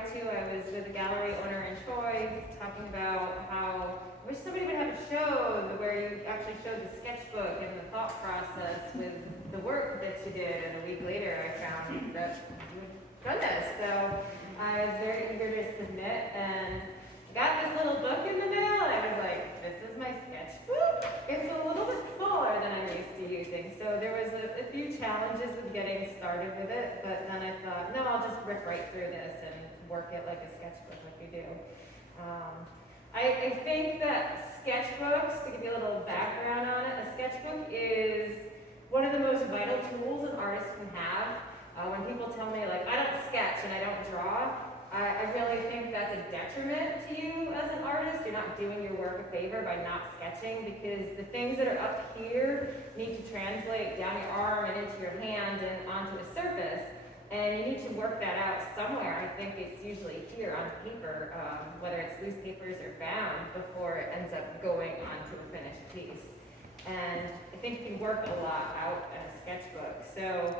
prior to, I was with a gallery owner in Troy talking about how I wish somebody would have a show where you actually showed the sketchbook and the thought process with the work that you did. And a week later, I found that you'd done this. So I was very eager to submit and got this little book in the mail, and I was like, this is my sketchbook. It's a little bit smaller than I'm used to using. So there was a few challenges with getting started with it, but then I thought, no, I'll just rip right through this and work it like a sketchbook like you do. I think that sketchbooks, to give you a little background on it, a sketchbook is one of the most vital tools an artist can have. When people tell me, like, I don't sketch and I don't draw, I really think that's a detriment to you as an artist. You're not doing your work a favor by not sketching, because the things that are up here need to translate down your arm and into your hand and onto a surface. And you need to work that out somewhere. I think it's usually here on paper, whether it's loose papers or bound, before it ends up going onto a finished piece. And I think you can work a lot out in a sketchbook. So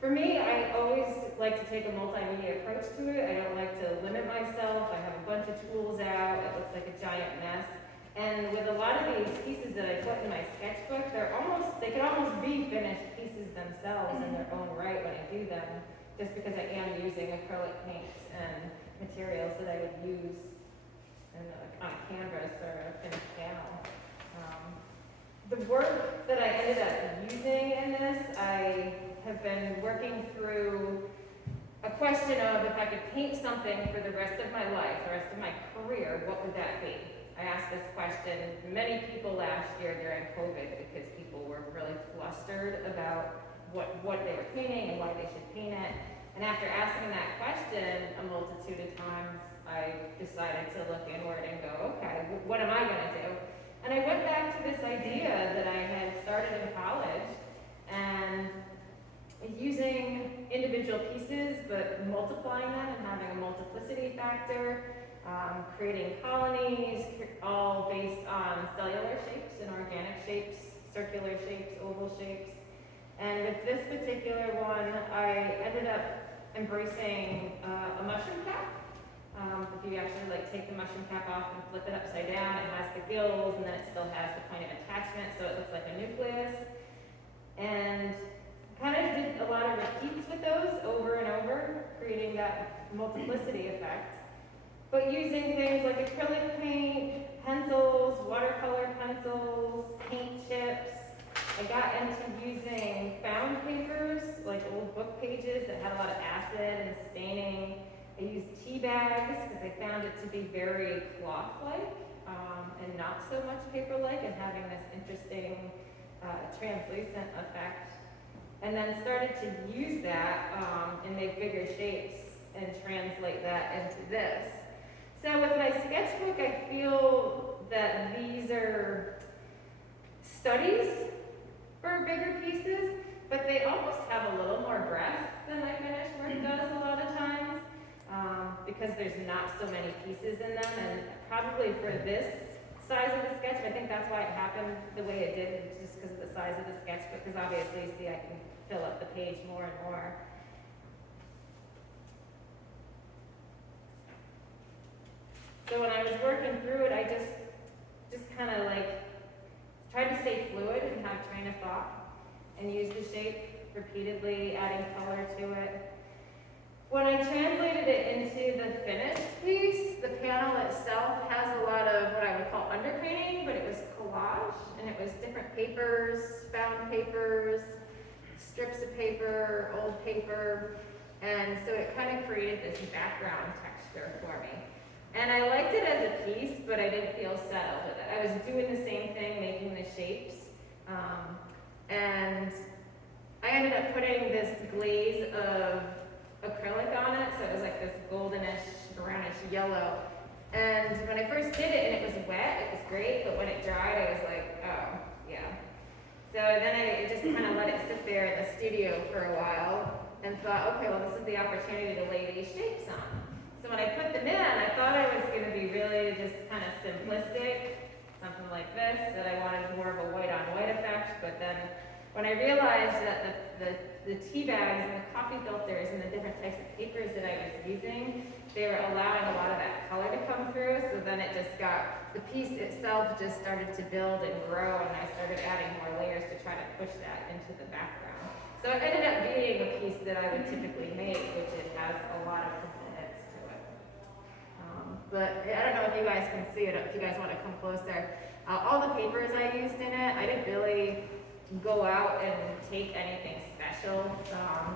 for me, I always like to take a multimedia approach to it. I don't like to limit myself. I have a bunch of tools out. It looks like a giant mess. And with a lot of these pieces that I put in my sketchbook, they can almost be finished pieces themselves in their own right when I do them, just because I am using acrylic paints and materials that I would use on a canvas or a finished panel. The work that I ended up using in this, I have been working through a question of, if I could paint something for the rest of my life, the rest of my career, what would that be? I asked this question many people last year during COVID, because people were really flustered about what they were painting and why they should paint it. And after asking that question a multitude of times, I decided to look inward and go, okay, what am I gonna do? And I went back to this idea that I had started in college, and using individual pieces, but multiplying them and having a multiplicity factor, creating colonies, all based on cellular shapes and organic shapes, circular shapes, oval shapes. And with this particular one, I ended up embracing a mushroom cap. If you actually take the mushroom cap off and flip it upside down, it has the gills, and then it still has the point of attachment, so it looks like a nucleus. And kind of did a lot of repeats with those over and over, creating that multiplicity effect. But using things like acrylic paint, pencils, watercolor pencils, paint chips. I got into using found papers, like old book pages that had a lot of acid and staining. I used tea bags because I found it to be very cloth-like and not so much paper-like, and having this interesting translucent effect. And then started to use that and make bigger shapes and translate that into this. So with my sketchbook, I feel that these are studies for bigger pieces, but they almost have a little more breadth than my finished work does a lot of times, because there's not so many pieces in them. And probably for this size of the sketch, I think that's why it happened the way it did, just because of the size of the sketchbook, because obviously, see, I can fill up the page more and more. So when I was working through it, I just kind of tried to stay fluid and have train of thought, and use the shape repeatedly, adding color to it. When I translated it into the finished piece, the panel itself has a lot of what I would call underpainting, but it was collage, and it was different papers, found papers, strips of paper, old paper, and so it kind of created this background texture for me. And I liked it as a piece, but I didn't feel settled with it. I was doing the same thing, making the shapes, and I ended up putting this glaze of acrylic on it, so it was like this goldenish, brownish yellow. And when I first did it and it was wet, it was great, but when it dried, I was like, oh, yeah. So then I just kind of let it sit there in the studio for a while and thought, okay, well, this is the opportunity to lay these shapes on. So when I put them in, I thought I was going to be really just kind of simplistic, something like this, that I wanted more of a white-on-white effect. But then when I realized that the tea bags and the coffee filters and the different types of papers that I was using they were allowing a lot of that color to come through, so then it just got, the piece itself just started to build and grow, and I started adding more layers to try to push that into the background. So it ended up being a piece that I would typically make, which it has a lot of components to it. But I don't know if you guys can see it, if you guys want to come closer. All the papers I used in it, I didn't really go out and take anything special.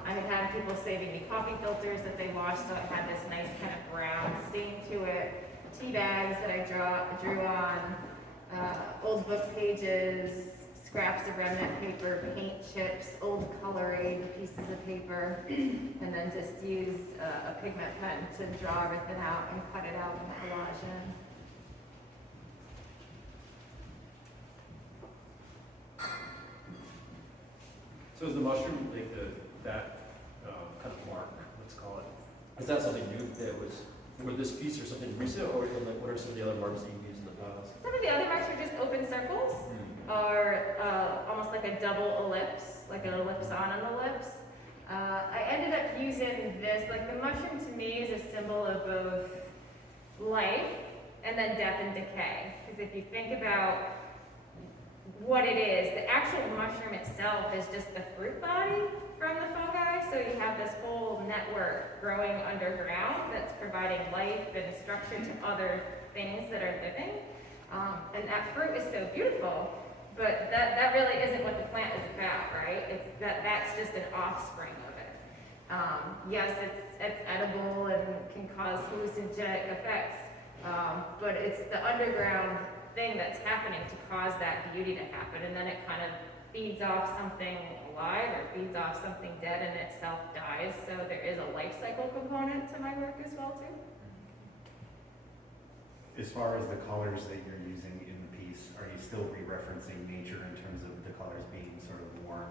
I had had people saving me coffee filters that they washed, so it had this nice kind of brown stain to it. Tea bags that I drew on, old book pages, scraps of remnant paper, paint chips, old coloring pieces of paper, and then just used a pigment pen to draw everything out and cut it out and collage in. So is the mushroom, like that kind of mark, let's call it, is that something new that was for this piece or something recent, or like what are some of the other marks that you've used in the past? Some of the other marks are just open circles, or almost like a double ellipse, like an ellipse on an ellipse. I ended up using this, like the mushroom to me is a symbol of both life and then death and decay. Because if you think about what it is, the actual mushroom itself is just the fruit body from the fungi. So you have this whole network growing underground that's providing life and structure to other things that are living. And that fruit is so beautiful, but that really isn't what the plant is about, right? It's that's just an offspring of it. Yes, it's edible and can cause hallucinogenic effects, but it's the underground thing that's happening to cause that beauty to happen, and then it kind of feeds off something alive or feeds off something dead and itself dies. So there is a life cycle component to my work as well too. As far as the colors that you're using in the piece, are you still re-referencing nature in terms of the colors being sort of warm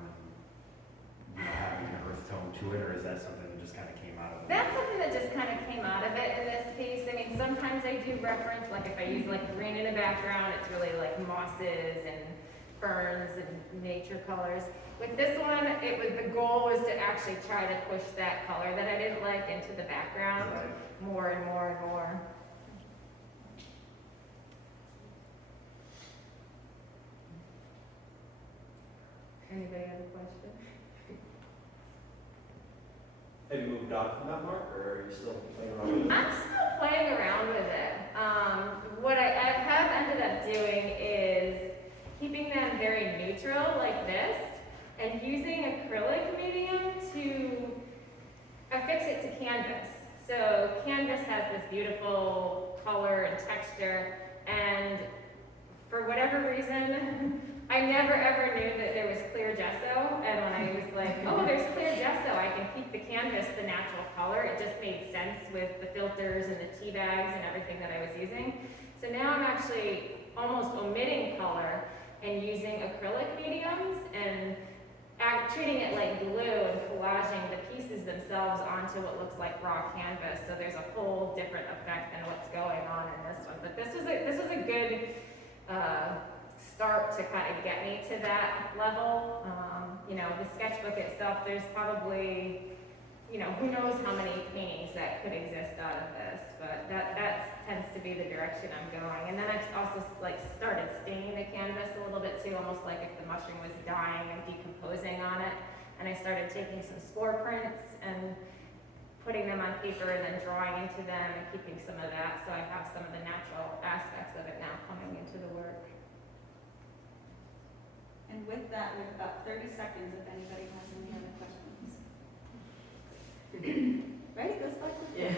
and having an earth tone to it, or is that something that just kind of came out of it? That's something that just kind of came out of it in this piece. I mean, sometimes I do reference, like if I use like green in the background, it's really like mosses and ferns and nature colors. With this one, the goal was to actually try to push that color that I didn't like into the background more and more and more. Anybody have a question? Have you moved on from that mark, or are you still playing around with it? I'm still playing around with it. What I have ended up doing is keeping them very neutral like this and using acrylic medium to affix it to canvas. So canvas has this beautiful color and texture, and for whatever reason, I never ever knew that there was clear gesso, and when I was like, oh, there's clear gesso, I can keep the canvas the natural color. It just made sense with the filters and the tea bags and everything that I was using. So now I'm actually almost omitting color and using acrylic mediums and treating it like glue and collaging the pieces themselves onto what looks like raw canvas. So there's a whole different effect than what's going on in this one. But this was a good start to kind of get me to that level. The sketchbook itself, there's probably, who knows how many paintings that could exist out of this, but that tends to be the direction I'm going. And then I've also started staining the canvas a little bit too, almost like if the mushroom was dying and decomposing on it. And I started taking some spore prints and putting them on paper and then drawing into them and keeping some of that, so I have some of the natural aspects of it now coming into the work. And with that, we have about 30 seconds if anybody has any other questions. Ready? Go start. Yeah.